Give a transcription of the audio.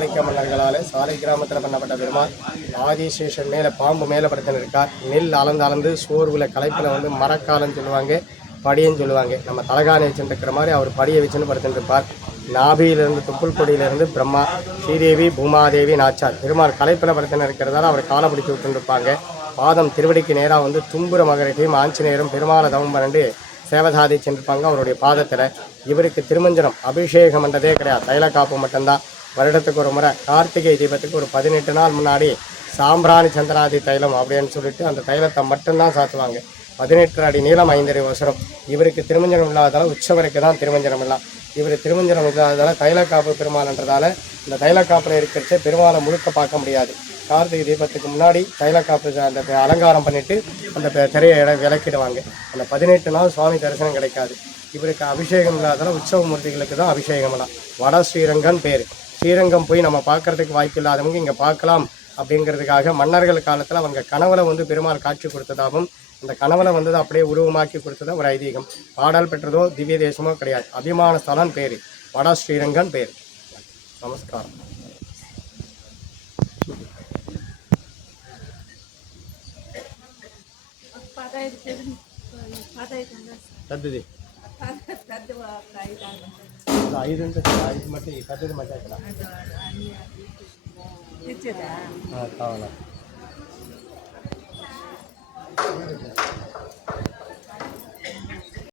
மாணிக்க மன்னர்களால் சாலை கிராமத்தில் பண்ணப்பட்ட பெருமாள் ஆதிசேஷன் மேலே பாம்பு மேலே படுத்துன்னு இருக்கார். நெல் அளந்து சோர்வில் களைப்பில் வந்து மரக்காலன்னு சொல்லுவாங்க, படின்னு சொல்லுவாங்க. நம்ம தலகாணி வச்சுட்டு இருக்கிற மாதிரி அவர் படியை வச்சுன்னு படுத்துட்டு இருப்பார். நாபியிலிருந்து துப்புள் கொடியிலிருந்து பிரம்மா, ஸ்ரீதேவி, பூமாதேவி, நாச்சார் பெருமாள் களைப்பில் படுத்துன்னு இருக்கிறதால அவர் காலை பிடிச்சி விட்டுருப்பாங்க. பாதம் திருவடிக்கு நேராக வந்து தும்புர மகரிட்டையும் ஆஞ்சநேயரும் பெருமாளை தவம் பண்ணிட்டு சேவசாதி சென்றிருப்பாங்க அவருடைய பாதத்தில். இவருக்கு திருமஞ்சனம் அபிஷேகம் பண்ணுறதே கிடையாது, தைல காப்பு மட்டும்தான். வருடத்துக்கு ஒரு முறை கார்த்திகை தீபத்துக்கு ஒரு 18 நாள் முன்னாடி சாம்பிராணி சந்திராதி தைலம் அப்படின்னு சொல்லிட்டு அந்த தைலத்தை மட்டும்தான் சாத்துவாங்க. 18 அடி நீளம் 5 அடி வசரம். இவருக்கு திருமஞ்சனம் இல்லாததால் உற்சவருக்கு தான் திருமஞ்சனம் இல்லை. இவர் திருமஞ்சனம் இல்லாததால் தைலக்காப்பு பெருமாள்ன்றதால இந்த தைலக்காப்பில் இருக்கிறச்சே பெருமாளை முழுக்க பார்க்க முடியாது. கார்த்திகை தீபத்துக்கு முன்னாடி தைலக்காப்பு அந்த அலங்காரம் பண்ணிவிட்டு அந்த திரையை விளக்கிடுவாங்க. அந்த 18 நாள் சுவாமி தரிசனம் கிடைக்காது. இவருக்கு அபிஷேகம் இல்லாததால் உற்சவ மூர்த்திகளுக்கு தான் அபிஷேகம்லாம். வட ஸ்ரீரங்கன் பேர். ஸ்ரீரங்கம் போய் நம்ம பார்க்கறதுக்கு வாய்ப்பு இல்லாதவங்க இங்கே பார்க்கலாம் அப்படிங்கிறதுக்காக மன்னர்கள் காலத்தில் அவங்க கனவுல வந்து பெருமாள் காட்சி கொடுத்ததாகவும் அந்த கனவுல வந்து அப்படியே உருவமாக்கி கொடுத்ததா ஒரு ஐதீகம். பாடல் பெற்றதோ திவ்ய தேசமோ கிடையாது. அபிமான ஸ்தலம் பேர் வட ஸ்ரீரங்கன் பேர். நமஸ்காரம். తద్ది ఐదు మట్టి పెద్దది మట్టి అక్కడ కావాలా